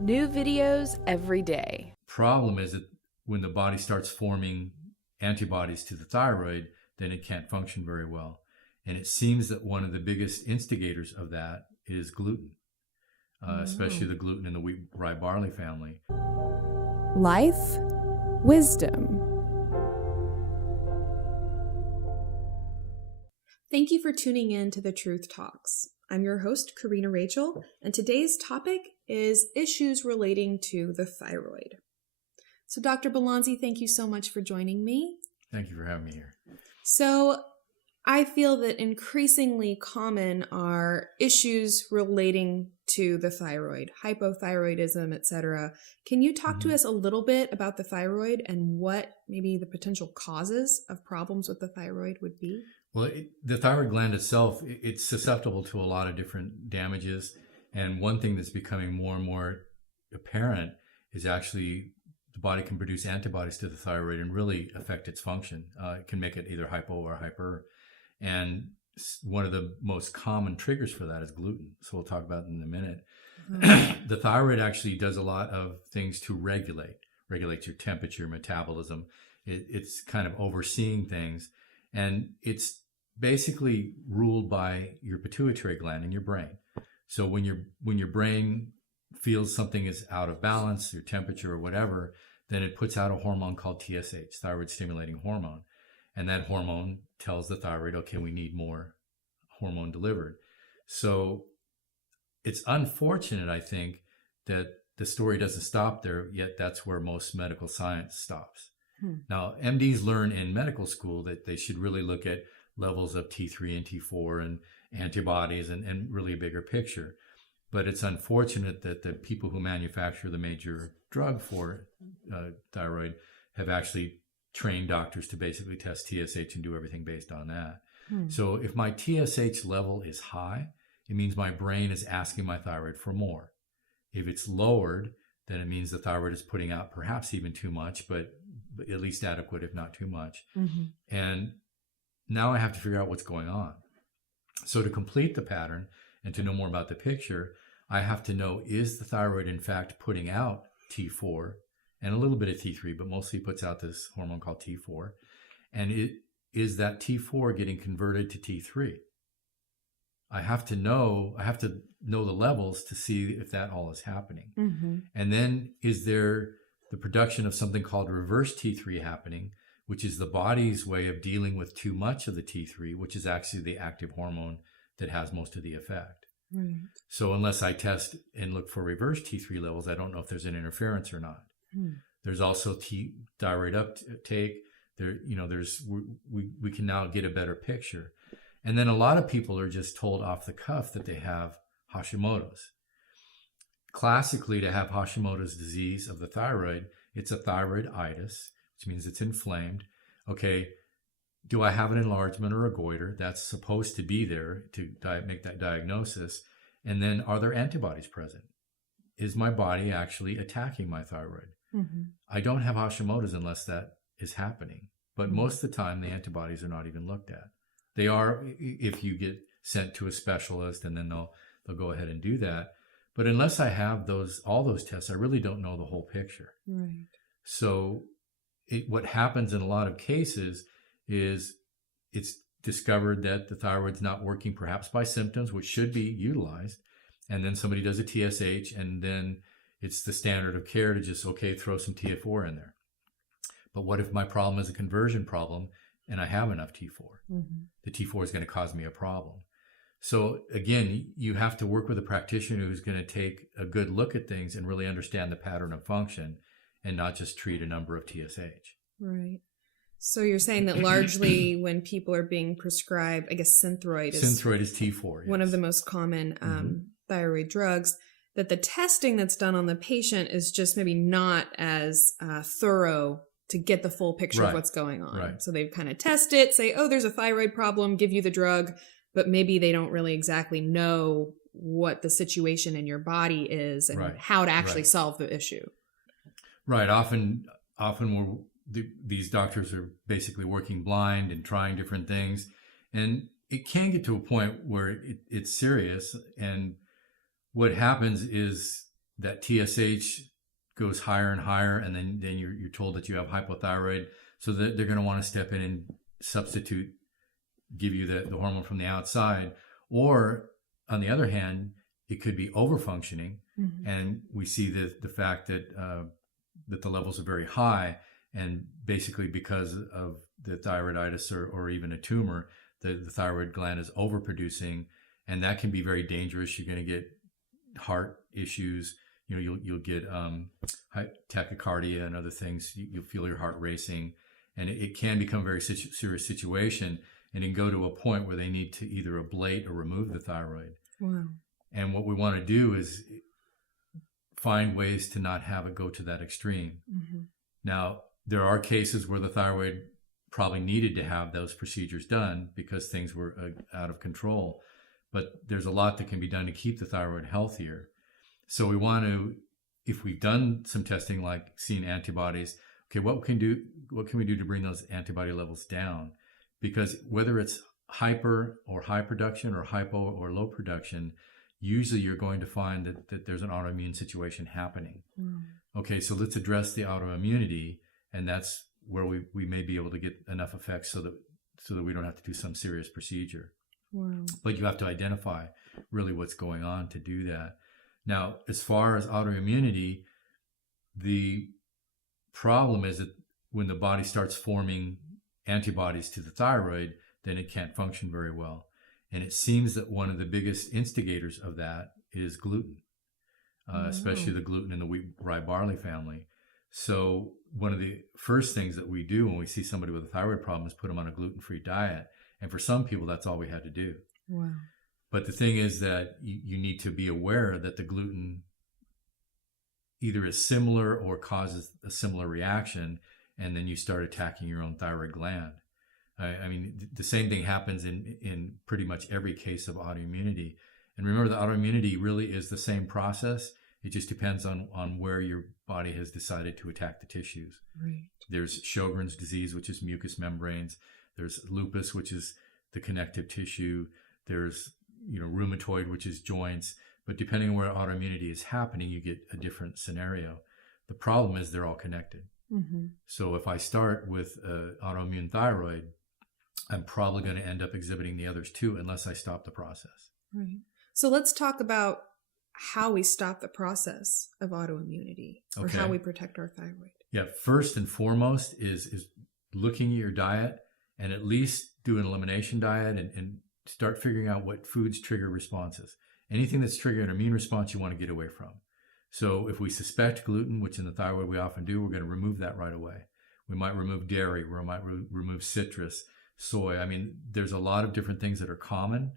New videos every day. Problem is that when the body starts forming antibodies to the thyroid, then it can't function very well. And it seems that one of the biggest instigators of that is gluten, especially the gluten in the wheat, rye, barley family. Life, wisdom. Thank you for tuning in to the Truth Talks. I'm your host, Karina Rachel, and today's topic is issues relating to the thyroid. So, Dr. Balanzi, thank you so much for joining me. Thank you for having me here. So, I feel that increasingly common are issues relating to the thyroid, hypothyroidism, etc. Can you talk to us a little bit about the thyroid and what maybe the potential causes of problems with the thyroid would be? Well, the thyroid gland itself, it's susceptible to a lot of different damages. And one thing that's becoming more and more apparent is actually the body can produce antibodies to the thyroid and really affect its function. It can make it either hypo or hyper. And one of the most common triggers for that is gluten. So we'll talk about it in a minute. The thyroid actually does a lot of things to regulate your temperature, metabolism. It's kind of overseeing things. And it's basically ruled by your pituitary gland in your brain. So when your brain feels something is out of balance, your temperature or whatever, then it puts out a hormone called TSH, thyroid stimulating hormone. And that hormone tells the thyroid, okay, we need more hormone delivered. So it's unfortunate, I think, that the story doesn't stop there, yet that's where most medical science stops. Now, MDs learn in medical school that they should really look at levels of T3 and T4 and antibodies and really a bigger picture. But it's unfortunate that the people who manufacture the major drug for thyroid have actually trained doctors to basically test TSH and do everything based on that. So if my TSH level is high, it means my brain is asking my thyroid for more. If it's lowered, then it means the thyroid is putting out perhaps even too much, but at least adequate, if not too much. And now I have to figure out what's going on. So to complete the pattern and to know more about the picture, I have to know, is the thyroid in fact putting out T4 and a little bit of T3, but mostly puts out this hormone called T4. And is that T4 getting converted to T3? I have to know the levels to see if that all is happening. And then is there the production of something called reverse T3 happening, which is the body's way of dealing with too much of the T3, which is actually the active hormone that has most of the effect. So unless I test and look for reverse T3 levels, I don't know if there's an interference or not. There's also thyroid uptake. We can now get a better picture. And then a lot of people are just told off the cuff that they have Hashimoto's. Classically, to have Hashimoto's disease of the thyroid, it's a thyroiditis, which means it's inflamed. Okay, do I have an enlargement or a goiter? That's supposed to be there to make that diagnosis. And then are there antibodies present? Is my body actually attacking my thyroid? I don't have Hashimoto's unless that is happening. But most of the time, the antibodies are not even looked at. They are if you get sent to a specialist, and then they'll go ahead and do that. But unless I have all those tests, I really don't know the whole picture. So what happens in a lot of cases is it's discovered that the thyroid's not working, perhaps by symptoms, which should be utilized. And then somebody does a TSH, and then it's the standard of care to just, okay, throw some T4 in there. But what if my problem is a conversion problem and I have enough T4? The T4 is going to cause me a problem. So again, you have to work with a practitioner who's going to take a good look at things and really understand the pattern of function and not just treat a number of TSH. Right. So you're saying that largely when people are being prescribed, I guess Synthroid is T4. One of the most common thyroid drugs, that the testing that's done on the patient is just maybe not as thorough to get the full picture of what's going on. So they kind of test it, say, oh, there's a thyroid problem, give you the drug, but maybe they don't really exactly know what the situation in your body is and how to actually solve the issue. Right. Often these doctors are basically working blind and trying different things. And it can get to a point where it's serious. And what happens is that TSH goes higher and higher, and then you're told that you have hypothyroid, so that they're going to want to step in and substitute, give you the hormone from the outside. Or on the other hand, it could be overfunctioning, and we see the fact that that the levels are very high, and basically because of the thyroiditis or even a tumor, the thyroid gland is overproducing, and that can be very dangerous. You're going to get heart issues. You'll get tachycardia and other things. You'll feel your heart racing, and it can become a very serious situation, and it can go to a point where they need to either ablate or remove the thyroid. Wow. And what we want to do is find ways to not have it go to that extreme. Now, there are cases where the thyroid probably needed to have those procedures done because things were out of control. But there's a lot that can be done to keep the thyroid healthier. So we want to, if we've done some testing like seeing antibodies, okay, what can we do to bring those antibody levels down? Because whether it's hyper or high production or hypo or low production, usually you're going to find that there's an autoimmune situation happening. Okay, so let's address the autoimmunity, and that's where we may be able to get enough effects so that we don't have to do some serious procedure. Wow. But you have to identify really what's going on to do that. Now, as far as autoimmunity, the problem is that when the body starts forming antibodies to the thyroid, then it can't function very well. And it seems that one of the biggest instigators of that is gluten, especially the gluten in the wheat, rye, barley family. So one of the first things that we do when we see somebody with a thyroid problem is put them on a gluten-free diet. And for some people, that's all we had to do. Wow. But the thing is that you need to be aware that the gluten either is similar or causes a similar reaction, and then you start attacking your own thyroid gland. I mean, the same thing happens in pretty much every case of autoimmunity. And remember, the autoimmunity really is the same process. It just depends on where your body has decided to attack the tissues. Right. There's Sjogren's disease, which is mucous membranes. There's lupus, which is the connective tissue. There's rheumatoid, which is joints. But depending on where autoimmunity is happening, you get a different scenario. The problem is they're all connected. So if I start with autoimmune thyroid, I'm probably going to end up exhibiting the others too, unless I stop the process. Right. So let's talk about how we stop the process of autoimmunity, or how we protect our thyroid. Yeah. First and foremost is looking at your diet, and at least do an elimination diet and start figuring out what foods trigger responses. Anything that's triggering an immune response, you want to get away from. So if we suspect gluten, which in the thyroid we often do, we're going to remove that right away. We might remove dairy, we might remove citrus, soy. I mean, there's a lot of different things that are common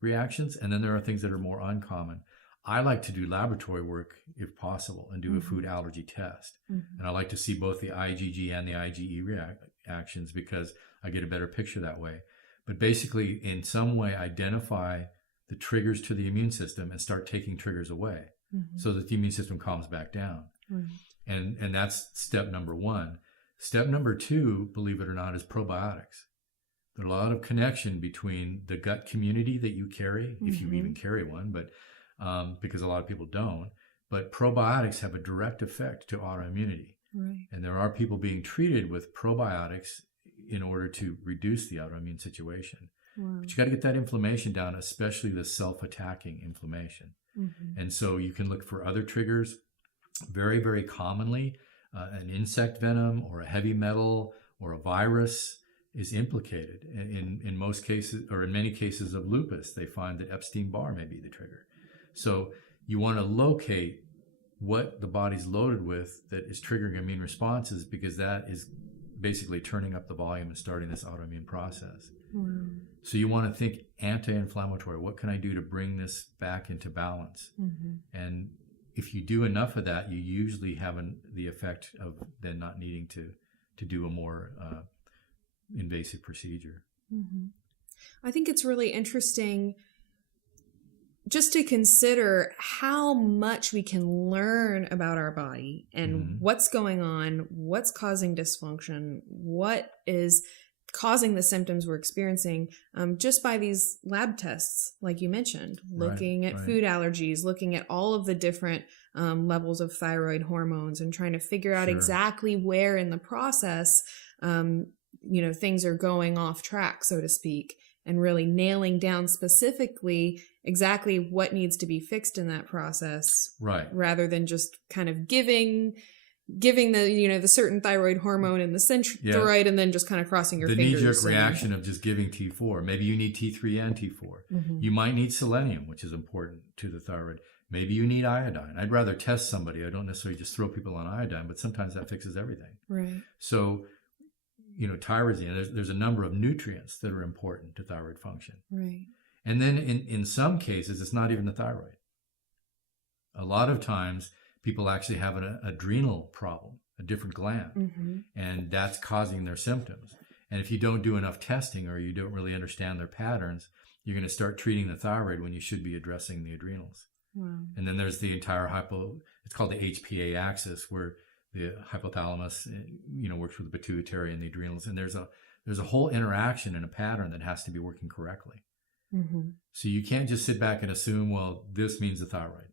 reactions, and then there are things that are more uncommon. I like to do laboratory work if possible and do a food allergy test. And I like to see both the IgG and the IgE reactions because I get a better picture that way. But basically, in some way, identify the triggers to the immune system and start taking triggers away so that the immune system calms back down. And that's step number one. Step number two, believe it or not, is probiotics. There's a lot of connection between the gut community that you carry, if you even carry one, but because a lot of people don't. But probiotics have a direct effect to autoimmunity. Right. And there are people being treated with probiotics in order to reduce the autoimmune situation. Wow. But you got to get that inflammation down, especially the self-attacking inflammation. And so you can look for other triggers. Very, very commonly, an insect venom or a heavy metal or a virus is implicated. In most cases, or in many cases of lupus, they find that Epstein-Barr may be the trigger. So you want to locate what the body's loaded with that is triggering immune responses, because that is basically turning up the volume and starting this autoimmune process. So you want to think anti-inflammatory. What can I do to bring this back into balance? And if you do enough of that, you usually have the effect of then not needing to do a more invasive procedure. I think it's really interesting just to consider how much we can learn about our body and what's going on, what's causing dysfunction, what is causing the symptoms we're experiencing, just by these lab tests, like you mentioned, looking at food allergies, looking at all of the different levels of thyroid hormones and trying to figure out Sure. exactly where in the process, things are going off track, so to speak, and really nailing down specifically exactly what needs to be fixed in that process. Right. Rather than just kind of giving the certain thyroid hormone and the thyroid and then just kind of crossing your fingers. The knee-jerk reaction of just giving T4. Maybe you need T3 and T4. Mm-hmm. You might need selenium, which is important to the thyroid. Maybe you need iodine. I'd rather test somebody. I don't necessarily just throw people on iodine, but sometimes that fixes everything. Right. So, tyrosine, there's a number of nutrients that are important to thyroid function. Right. And then in some cases, it's not even the thyroid. A lot of times, people actually have an adrenal problem, a different gland, mm-hmm. and that's causing their symptoms. And if you don't do enough testing or you don't really understand their patterns, you're going to start treating the thyroid when you should be addressing the adrenals. Wow. And then there's the entire it's called the HPA axis, where the hypothalamus, works with the pituitary and the adrenals. And there's a whole interaction and a pattern that has to be working correctly. Mm-hmm. So you can't just sit back and assume, well, this means the thyroid.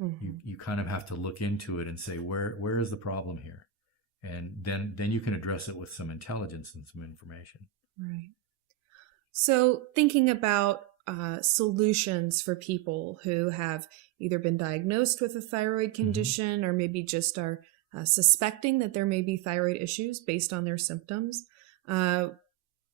Mm-hmm. You kind of have to look into it and say, where is the problem here? And then you can address it with some intelligence and some information. Right. So thinking about solutions for people who have either been diagnosed with a thyroid condition or maybe just are suspecting that there may be thyroid issues based on their symptoms,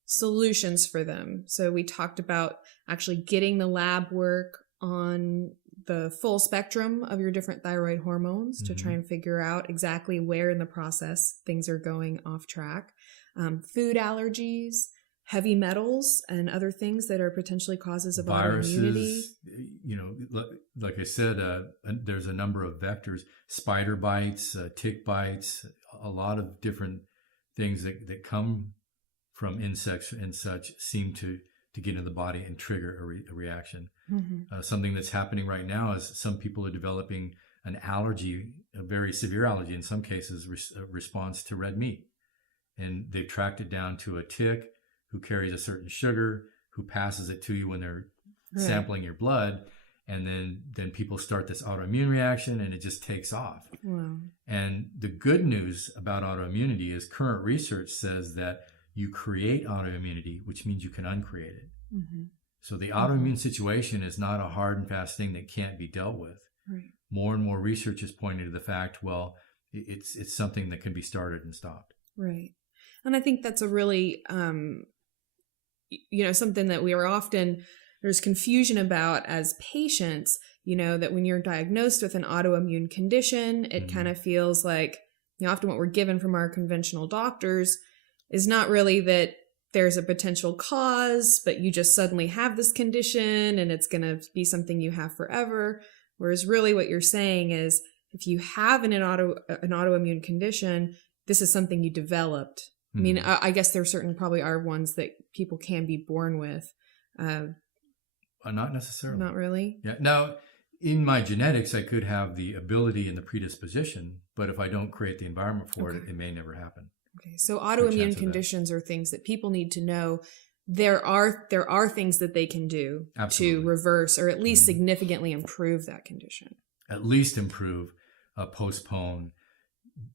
solutions for them. So we talked about actually getting the lab work on the full spectrum of your different thyroid hormones to try and figure out exactly where in the process things are going off track. Food allergies, heavy metals, and other things that are potentially causes of autoimmunity. Like I said, there's a number of vectors, spider bites, tick bites, a lot of different things that come from insects and such seem to get in the body and trigger a reaction. Mm-hmm. Something that's happening right now is some people are developing an allergy, a very severe allergy, in some cases, response to red meat. And they've tracked it down to a tick who carries a certain sugar, who passes it to you when they're sampling your blood. And then people start this autoimmune reaction and it just takes off. Wow. And the good news about autoimmunity is current research says that you create autoimmunity, which means you can uncreate it. Mm-hmm. So the autoimmune situation is not a hard and fast thing that can't be dealt with. Right. More and more research is pointing to the fact, well, it's something that can be started and stopped. Right. And I think that's a really, something that there's confusion about as patients, that when you're diagnosed with an autoimmune condition, it kind of feels like, often what we're given from our conventional doctors is not really that there's a potential cause, but you just suddenly have this condition and it's going to be something you have forever. Whereas really what you're saying is if you have an autoimmune condition, this is something you developed. I mean, I guess there probably are ones that people can be born with. Not necessarily. Not really? Yeah. Now, in my genetics, I could have the ability and the predisposition, but if I don't create the environment for it, it may never happen. Okay, so autoimmune conditions are things that people need to know. There are things that they can do to reverse or at least significantly improve that condition. At least improve, postpone,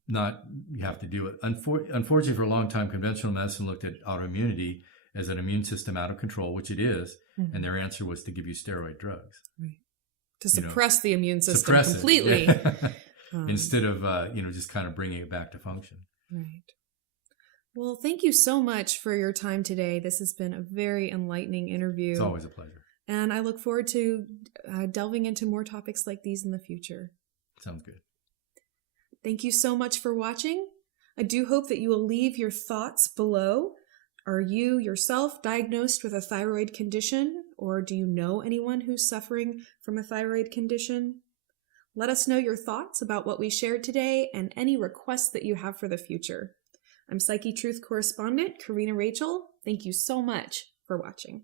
not you have to do it. Unfortunately, for a long time, conventional medicine looked at autoimmunity as an immune system out of control, which it is, and their answer was to give you steroid drugs. Right. To suppress the immune system completely. Yeah. Instead of, just kind of bringing it back to function. Right. Well, thank you so much for your time today. This has been a very enlightening interview. It's always a pleasure. And I look forward to delving into more topics like these in the future. Sounds good. Thank you so much for watching. I do hope that you will leave your thoughts below. Are you yourself diagnosed with a thyroid condition, or do you know anyone who's suffering from a thyroid condition? Let us know your thoughts about what we shared today and any requests that you have for the future. I'm Psyche Truth correspondent Karina Rachel. Thank you so much for watching.